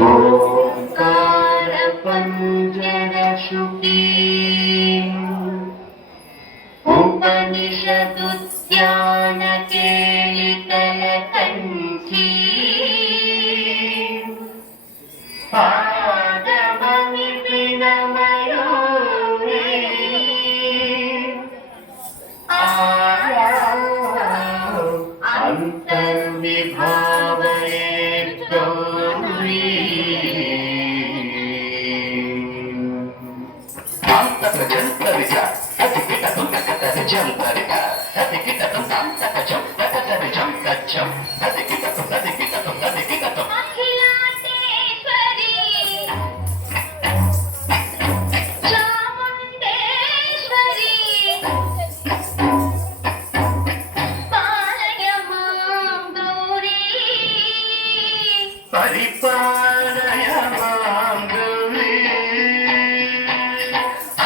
ओङ्कारपञ्जरशुकी उपनिषदुद्यानकेलितलकण्ठी पादममिपिनमयूरी अन्तर्विभावये गौरी परिपालय मां गौरी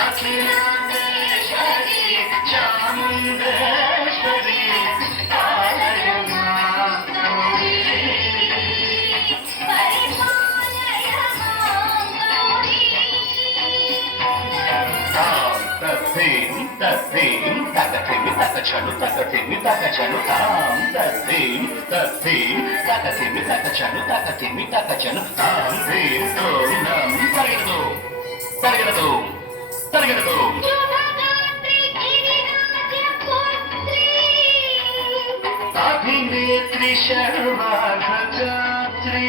अखिलांडेश्वरी चामुंडेश्वरी पालय मां गौरी परिपालय मां गौरी तत्थीं तत्थीं तकथिमि तकचनु तकथिमि तकचनु तां तत्थीं तत्थीं तकथिमि तकचनु तकथिमि तकचनु तां धीं तों नं परिगणतु परिगणतु परिगणतु अभिनेत्री शर्वाघगात्री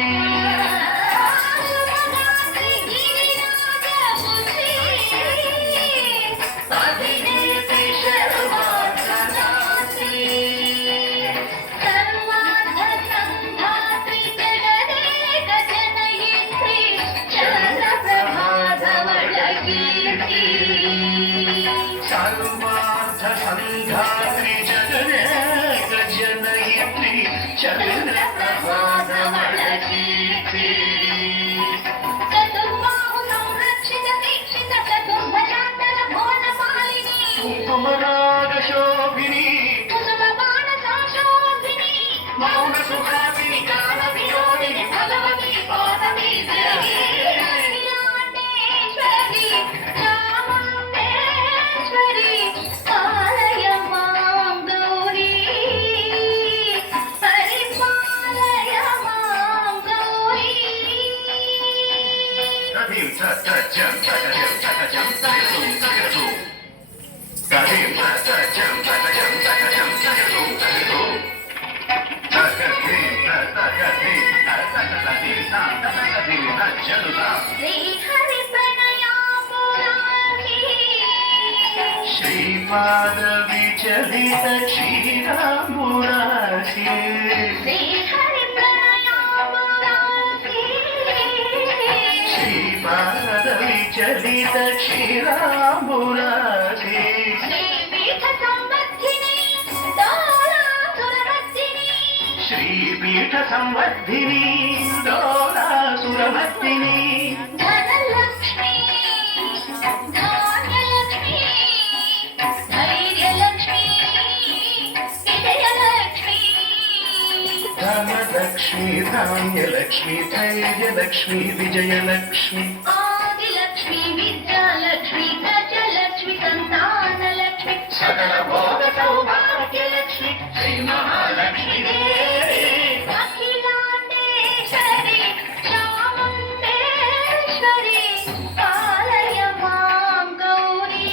सर्वार्थसंघात्री जगदेक जनयित्री चन्द्रप्रभाधवलकीर्ति चतुर्बाहु संरक्षित दीक्षित चतुर्भुजान्तल भुवनपालिनी कुमरागशोभिनी कुसुमबाण संशोभिनी मौन सुखासिनी कालवियोगिनी भगवती पादवी देवी श्रीपादविचलित क्षीराम्बुराशि श्रीपादविचलित क्षीराम्बुराशि श्रीपीठ संवर्धिनी दोलासुरमर्दिनी धनलक्ष्मी धान्यलक्ष्मी धैर्यलक्ष्मी विजयलक्ष्मी धनलक्ष्मी धान्यलक्ष्मी धैर्यलक्ष्मी विजयलक्ष्मी आदिलक्ष्मी विद्यालक्ष्मी गजलक्ष्मी संतानलक्ष्मी सकल भोग सौभाग्यलक्ष्मी श्री महालक्ष्मी देवी अखिलांडेश्वरी चामुंडेश्वरी पालय मां गौरी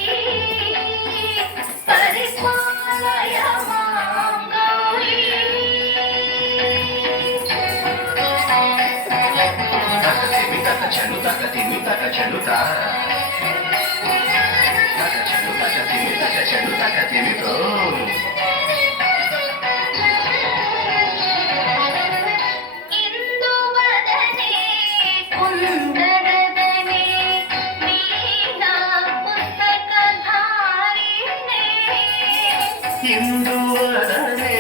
परिपालय मां गौरी तकथिमि तकथिमि तकचनु तकथिमि तो हिंदुवरणे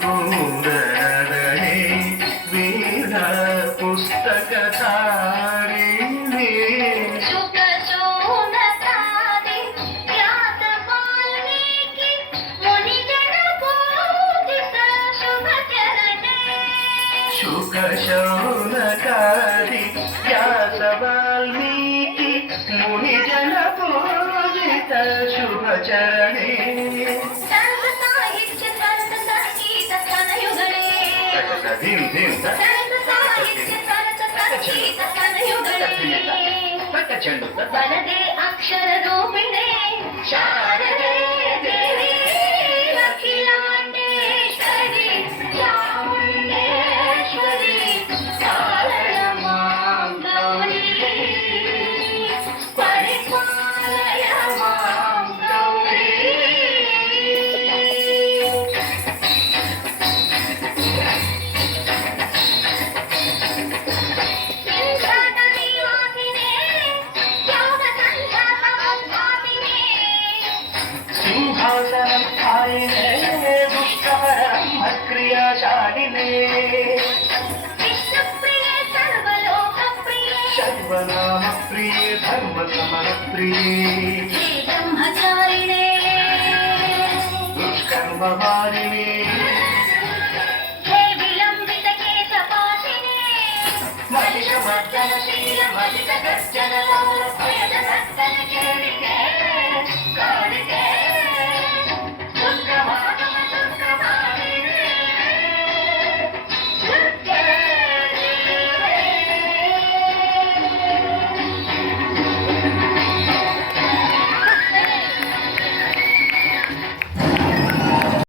कुंदरणे वीणा पुस्तकधारिणे शुक शोनकादि व्यास वाल्मीकि मुनिजन पूजित शुभ चरणे शुक శౌనకాది వ్యాస వాల్మీకి ముని జన పూజిత శుభచరణే ధిం ధిం వరదే అక్షర రూపిణే శారదే దేవి అఖిలాండేశ్వరి చాముండేశ్వరి కాళమాం గౌరీ పరిపాలయ మాం గౌరీ సింహాసనస్థాయినే దుష్టహరమక్రియాశాలినే విష్ణుప్రియే సర్వలోకప్రియే సర్వనామప్రియే ధర్మసమరప్రియే శ్రీ బ్రహ్మచారిణే దుష్కర్మ